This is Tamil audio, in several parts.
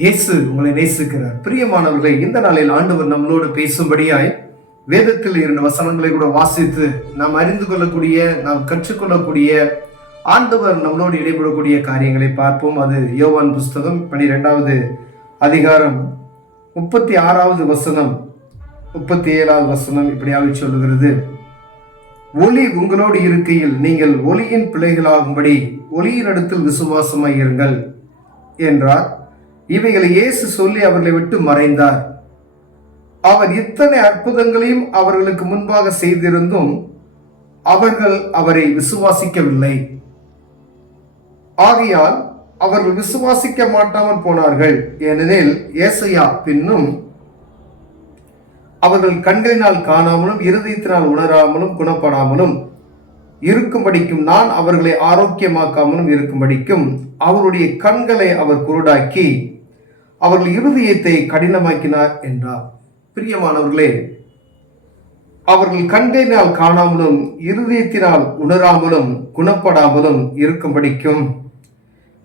இயேசு உங்களை நேசிக்கிறார். பிரியமானவர்களே, இந்த நாளில் ஆண்டவர் நம்மளோடு பேசும்படியாய் வேதத்தில் இருந்த வசனங்களை கூட வாசித்து நாம் அறிந்து கொள்ளக்கூடிய, நாம் கற்றுக்கொள்ளக்கூடிய, ஆண்டவர் நம்மளோடு இடைபடக்கூடிய காரியங்களை பார்ப்போம். அது யோவான் புஸ்தகம் 12வது அதிகாரம் 36வது வசனம் 37வது வசனம் இப்படியாக சொல்லுகிறது. ஒளி உங்களோடு இருக்கையில் நீங்கள் ஒளியின் பிள்ளைகளாகும்படி ஒளியின் இடத்தில் விசுவாசமாய் இருங்கள் என்றார். இவைகளை இயேசு சொல்லி அவர்களை விட்டு மறைந்தார். அவர் இத்தனை அற்புதங்களையும் அவர்களுக்கு முன்பாக செய்திருந்தும் அவர்கள் அவரை விசுவாசிக்கவில்லை. ஆகையால் அவர்கள் விசுவாசிக்க மாட்டாமல் போனார்கள். ஏனெனில் ஏசாயா பின்னும் அவர்கள் கண்களினால் காணாமலும் இருதயத்தினால் உணராமலும் குணப்படாமலும் இருக்கும்படிக்கும், நான் அவர்களை ஆரோக்கியமாக்காமலும் இருக்கும்படிக்கும் அவருடைய கண்களை அவர் குருடாக்கி அவர்கள் இருதயத்தை கடினமாக்கினார் என்றார். பிரியமானவர்களே, அவர்கள் கண்களினால் காணாமலும் இருதயத்தினால் உணராமலும் குணப்படாமலும் இருக்கும்படிக்கும்,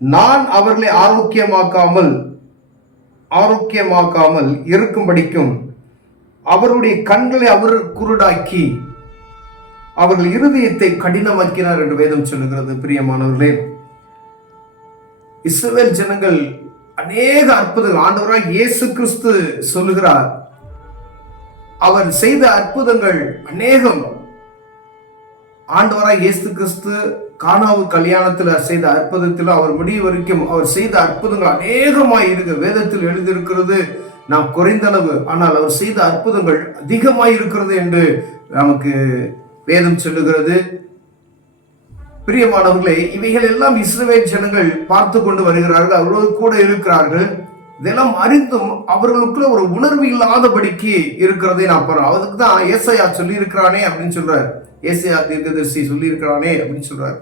நான் அவர்களை ஆரோக்கியமாக்காமல் இருக்கும்படிக்கும் அவருடைய கண்களை அவர் குருடாக்கி அவர்கள் இருதயத்தை கடினமாக்கினார் என்று வேதம் சொல்லுகிறது. பிரியமானவர்களே, இஸ்ரவேல் ஜனங்கள் அநேக அற்புதங்கள் ஆண்டவராய் இயேசு கிறிஸ்து சொல்லுகிறார், அவர் செய்த அற்புதங்கள் அநேகம். ஆண்டவராய் இயேசு கிறிஸ்து கானாவு கல்யாணத்துல செய்த அற்புதத்தில் அவர் முடிவு வரைக்கும் அவர் செய்த அற்புதங்கள் அநேகமாய் இருக்கு. வேதத்தில் எழுதியிருக்கிறது நாம் குறைந்தளவு, ஆனால் அவர் செய்த அற்புதங்கள் அதிகமாய் இருக்கிறது என்று நமக்கு வேதம் சொல்லுகிறது. பிரியமானவர்களே, இவைகள் எல்லாம் இஸ்ரவேல் ஜனங்கள் பார்த்து கொண்டு வருகிறார்கள், அவர்களோடு கூட இருக்கிறார்கள். இதெல்லாம் அறிந்தும் அவர்களுக்குள்ள ஒரு உணர்வு இல்லாதபடிக்கு இருக்கிறதை நான் பார்க்கிறோம். அதுக்கு தான் ஏசாயா சொல்லி இருக்கிறானே அப்படின்னு சொல்றாரு. ஏசாயா தீர்க்கதரிசி சொல்லி இருக்கிறானே அப்படின்னு சொல்றாரு.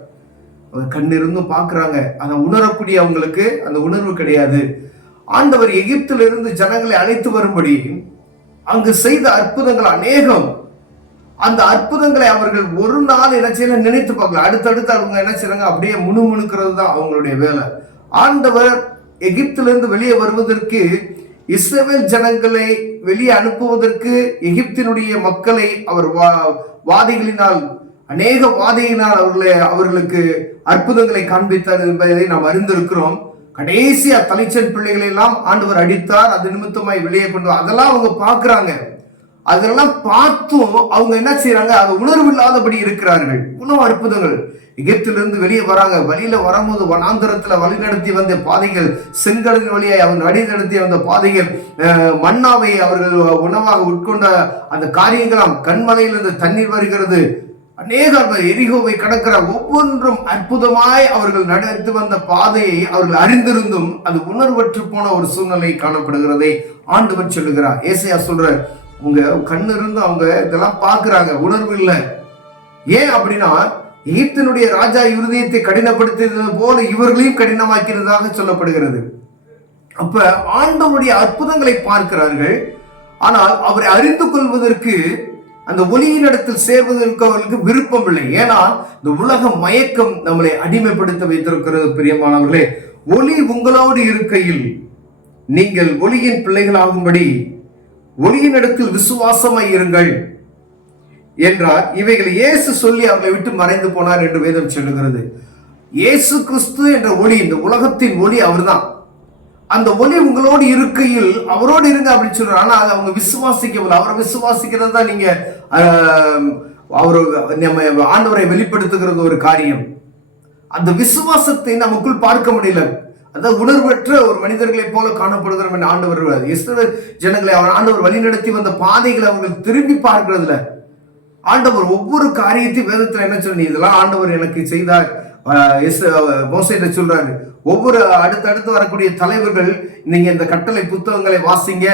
அவர் கண்ணிருந்தும் பார்க்கிறாங்க, அதை உணரக்கூடிய அவங்களுக்கு அந்த உணர்வு கிடையாது. ஆண்டவர் எகிப்திலிருந்து ஜனங்களை அழைத்து வரும்படி அங்கு செய்த அற்புதங்கள் அநேகம். அந்த அற்புதங்களை அவர்கள் ஒரு நாள் என்ன செய்யல நினைத்து பார்க்கல. அடுத்தடுத்து அவங்க என்ன செய்றாங்க, அப்படியே முணுமுணுக்கிறது தான் அவங்களுடைய வேலை. ஆண்டவர் எகிப்திலிருந்து வெளியே வருவதற்கு, இஸ்ரவேல் ஜனங்களை வெளியே அனுப்புவதற்கு, எகிப்தினுடைய மக்களை அவர் வாதைகளினால் அநேக வாதையினால் அவர்களுக்கு அற்புதங்களை காண்பித்தார் என்பதை நாம் அறிந்திருக்கிறோம். கடைசியா தலைச்சன் பிள்ளைகளை எல்லாம் ஆண்டவர் அடித்தார், அது நிமித்தமாய் வெளியே கொண்டு அதெல்லாம் அவங்க பார்க்கிறாங்க. அதெல்லாம் பார்த்தும் அவங்க என்ன செய்யறாங்க, அது உணர்வு இல்லாதபடி இருக்கிறார்கள். இன்னும் அற்புதங்கள் எகிப்திலிருந்து வெளியே வராங்க. வழியில வரும்போது வனாந்தரத்துல வழி நடத்தி வந்த பாதைகள், செங்கடலின் வழியை அவங்க அடி நடத்தி வந்த பாதைகள், மன்னாவை அவர்கள் உணவாக உட்கொண்ட அந்த காரியங்களாம், கண்மலையிலிருந்து தண்ணீர் வருகிறது, அநேக எரிகோவை கடக்கிற ஒவ்வொன்றும் அற்புதமாய் அவர்கள் நடத்தி வந்த பாதையை அவர்கள் அறிந்திருந்தும் அது உணர்வற்று போன ஒரு சூழ்நிலை காணப்படுகிறதை ஆண்டவர் சொல்லுகிறார். ஏசாயா சொல்ற, உங்க கண்ணு இருந்து அவங்க இதெல்லாம் பார்க்கிறாங்க, உணர்வு இல்லை. ஏன் அப்படின்னா, எகிப்தினுடைய ராஜா இருதயத்தை கடினப்படுத்தியது போல இவர்களையும் கடினமாக்கிறதாக சொல்லப்படுகிறது. அப்ப ஆண்டவருடைய அற்புதங்களை பார்க்கிறார்கள், ஆனால் அவரை அறிந்து கொள்வதற்கு, அந்த ஒளியின் இடத்தில் சேர்வதற்கு அவர்களுக்கு விருப்பம் இல்லை. ஏன்னா இந்த உலக மயக்கம் நம்மளை அடிமைப்படுத்த வைத்திருக்கிறது. பிரியமானவர்களே, ஒளி உங்களோடு இருக்கையில் நீங்கள் ஒளியின் பிள்ளைகளாகும்படி ஒளியின் இடத்தில் விசுவாசமாய் இருங்கள் என்றார். இவைகளை இயேசு சொல்லி அவர்களை விட்டு மறைந்து போனார் என்று வேதம் சொல்லுகிறது. இயேசு கிறிஸ்து என்ற ஒளி, இந்த உலகத்தின் ஒளி அவர்தான். அந்த ஒளி உங்களோடு இருக்கையில் அவரோடு இருங்க அப்படின்னு சொல்றாரு. ஆனா அதை அவங்க விசுவாசிக்கவில்லை. அவரை விசுவாசிக்கிறது தான் நீங்க அவரு நம்ம ஆண்டவரை வெளிப்படுத்துகிறது ஒரு காரியம். அந்த விசுவாசத்தை நமக்குள் பார்க்க முடியல. அதாவது உணர்வற்ற ஒரு மனிதர்களை போல காணப்படுகிறோம் என்று ஆண்டவர் இஸ்ரவேல் ஜனங்களை ஆண்டவர் வழிநடத்தி வந்த பாதைகளை அவர்கள் திரும்பி பார்க்கிறதுல, ஆண்டவர் ஒவ்வொரு காரியத்தையும் வேதத்துல என்ன சொல்லி, இதெல்லாம் ஆண்டவர் எனக்கு செய்தார். மோசேட்ட சொல்றாரு, ஒவ்வொரு அடுத்தடுத்து வரக்கூடிய தலைவர்கள், நீங்க இந்த கட்டளை புத்தகங்களை வாசிங்க,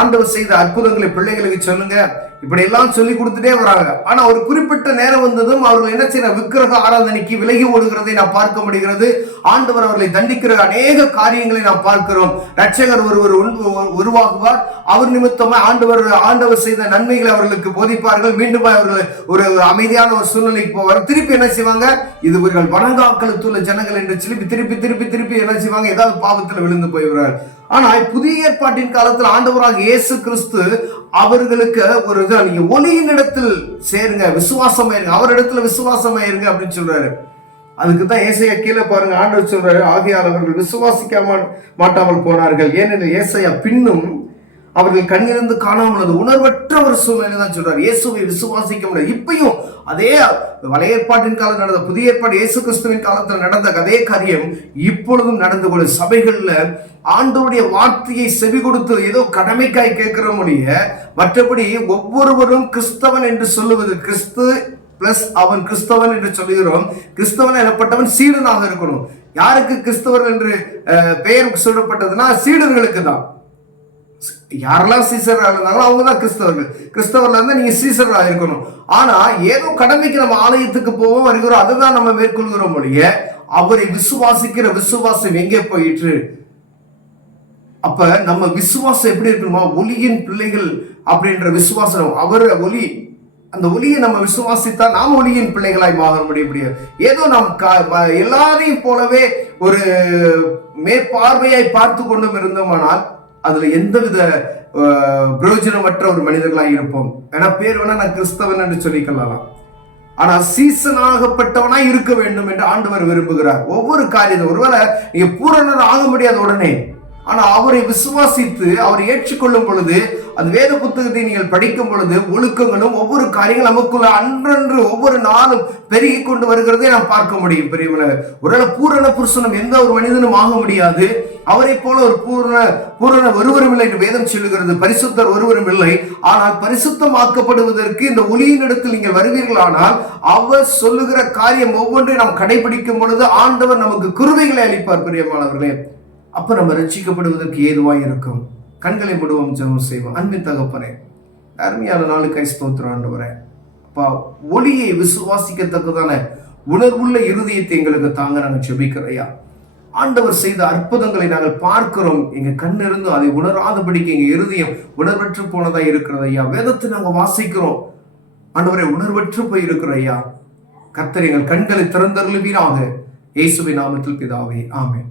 ஆண்டவர் செய்த அற்புதங்களை பிள்ளைகளுக்கு சொல்லுங்க, இப்படி எல்லாம் சொல்லி கொடுத்துட்டே வராங்க. ஆனா ஒரு குறிப்பிட்ட நேரம் வந்ததும் அவர்கள் என்ன செய்யற, விக்கிரக ஆராதனைக்கு விலகி ஓடுகிறதை நாம் பார்க்க முடிகிறது. ஆண்டவர் அவர்களை தண்டிக்கிற அநேக காரியங்களை நாம் பார்க்கிறோம். ரட்சகர் ஒருவர் உருவாகுவார், அவர் நிமித்தமா ஆண்டவர் செய்த நன்மைகளை அவர்களுக்கு போதிப்பார்கள். மீண்டும் அவர்கள் ஒரு அமைதியான ஒரு சூழ்நிலைக்கு போவார். திருப்பி என்ன செய்வாங்க, இது இவர்கள் வணங்காக்களுள்ள ஜனங்கள் என்று சொல்லி திருப்பி திருப்பி திருப்பி என்ன செய்வாங்க, ஏதாவது பாவத்தில் விழுந்து போய்விடுறார். ஆனா புதிய ஏற்பாட்டின் காலத்தில் ஆண்டவராக இயேசு கிறிஸ்து அவர்களுக்கு ஒரு நீங்க ஒளியின் இடத்தில் சேருங்க, விசுவாசமாயிருங்க, அவரிடத்துல விசுவாசமாயிருங்க அப்படின்னு சொல்றாரு. அதுக்கு தான் ஏசாயா கீழே பாருங்க, ஆண்டவர் சொல்றாரு, ஆகையால் அவர்கள் விசுவாசிக்க மாட்டாமல் போனார்கள், ஏனெனில் ஏசாயா பின்னும் அவர்கள் கண்ணிருந்து காணாமல் உணர்வற்ற ஒரு சூழ்நிலை தான் சொல்றாரு. இயேசுவை விசுவாசிக்க முடியாது. இப்பயும் அதே பழைய ஏற்பாட்டின் காலம் நடந்த, புதிய ஏற்பாடு இயேசு கிறிஸ்துவின் காலத்தில் நடந்த அதே காரியம் இப்பொழுதும் நடந்து கொள்ள சபைகள்ல ஆண்டவருடைய வார்த்தையை செவி கொடுத்து ஏதோ கடமைக்காய் கேட்கிற மொழிய, மற்றபடி ஒவ்வொருவரும் கிறிஸ்தவன் என்று சொல்லுவது, கிறிஸ்து பிளஸ் அவன் கிறிஸ்தவன் என்று சொல்லுகிறோம். கிறிஸ்தவன் எனப்பட்டவன் சீடனாக இருக்கணும். யாருக்கு கிறிஸ்தவர் என்று பெயர் சொல்லப்பட்டதுன்னா சீடர்களுக்கு தான். யாரெல்லாம் சீசராக இருந்தாலும் அவங்க தான் கிறிஸ்தவர்கள். கிறிஸ்தவர்ல இருந்தா நீங்க சீசராக இருக்கணும். ஆனா ஏதோ கடமைக்கு நம்ம ஆலயத்துக்கு போவோம் வருகிறோம், அதுதான் நம்ம மேற்கொள்கிறோம் ஒழிய அவரை விசுவாசிக்கிற விசுவாசம் எங்கே போயிற்று? அப்ப நம்ம விசுவாசம் எப்படி இருக்கணுமா, ஒளியின் பிள்ளைகள் அப்படின்ற விசுவாசம். அவர் ஒளி, அந்த ஒளியை நம்ம விசுவாசித்தா நாம் ஒளியின் பிள்ளைகளாய் மாற முடியாது. ஏதோ நாம் எல்லாரையும் போலவே ஒரு மேற்பார்வையாய் பார்த்து கொண்டும் இருந்தோமானால் அதுல எந்தவித பிரயோஜனமற்ற ஒரு மனிதர்களாக இருப்போம். ஏன்னா பேர் வேணா நான் கிறிஸ்தவன் என்று சொல்லிக்கலாம், ஆனா சீசனாகப்பட்டவனா இருக்க வேண்டும் என்று ஆண்டவர் விரும்புகிறார். ஒவ்வொரு காரியத்தை ஒருவேளை நீங்க பூரணர் ஆக முடியாத உடனே, ஆனா அவரை விசுவாசித்து அவரை ஏற்றுக்கொள்ளும் பொழுது, அது வேத புத்தகத்தை நீங்கள் படிக்கும் பொழுது ஒழுக்கங்களும் ஒவ்வொரு காரியங்களும் நமக்குள்ள அன்றன்று ஒவ்வொரு நாளும் பெருகி கொண்டு வருகிறதை நாம் பார்க்க முடியும். பெரியவர்கள் ஒருவேளை பூரண புருஷனும் எந்த ஒரு மனிதனும் ஆக முடியாது. அவரை போல ஒரு பூரண ஒருவரும் இல்லை என்று வேதம் சொல்லுகிறது. பரிசுத்தர் ஒருவரும் இல்லை. ஆனால் பரிசுத்தமாக்கப்படுவதற்கு இந்த ஒளியின் இடத்தில் நீங்கள் வருவீர்களானால் அவர் சொல்லுகிற காரியம் ஒவ்வொன்றையும் நாம் கடைபிடிக்கும் பொழுது ஆண்டவர் நமக்கு கிருபைகளை அளிப்பார். பிரியமானவர்களே, அப்ப நம்ம ரட்சிக்கப்படுவதற்கு ஏதுவாய் இருக்கும். கண்களை மூடுவோம், ஜெபம் செய்வோம். அன்பின் தகப்பனே, அருமையான நாளுக்காய் ஸ்தோத்திரம் ஆண்டவரே. அப்பா, ஒளியை விசுவாசிக்கத்தக்கதான உணர்வுள்ள இருதயத்தை எங்களுக்கு தாங்க நாங்கள் ஜெபிக்கிறையா. ஆண்டவர் செய்த அற்புதங்களை நாங்கள் பார்க்கிறோம், எங்க கண்ணிருந்து அதை உணராதபடிக்கு எங்க இருதயம் உணர்வற்று போனதா இருக்கிறது ஐயா. வேதத்தை நாங்கள் வாசிக்கிறோம் ஆண்டவரை, உணர்வற்று போய் இருக்கிற ஐயா. கர்த்தர் எங்கள் கண்களை திறந்தருளுவீராக. இயேசுவின் நாமத்தில் பிதாவே, ஆமென்.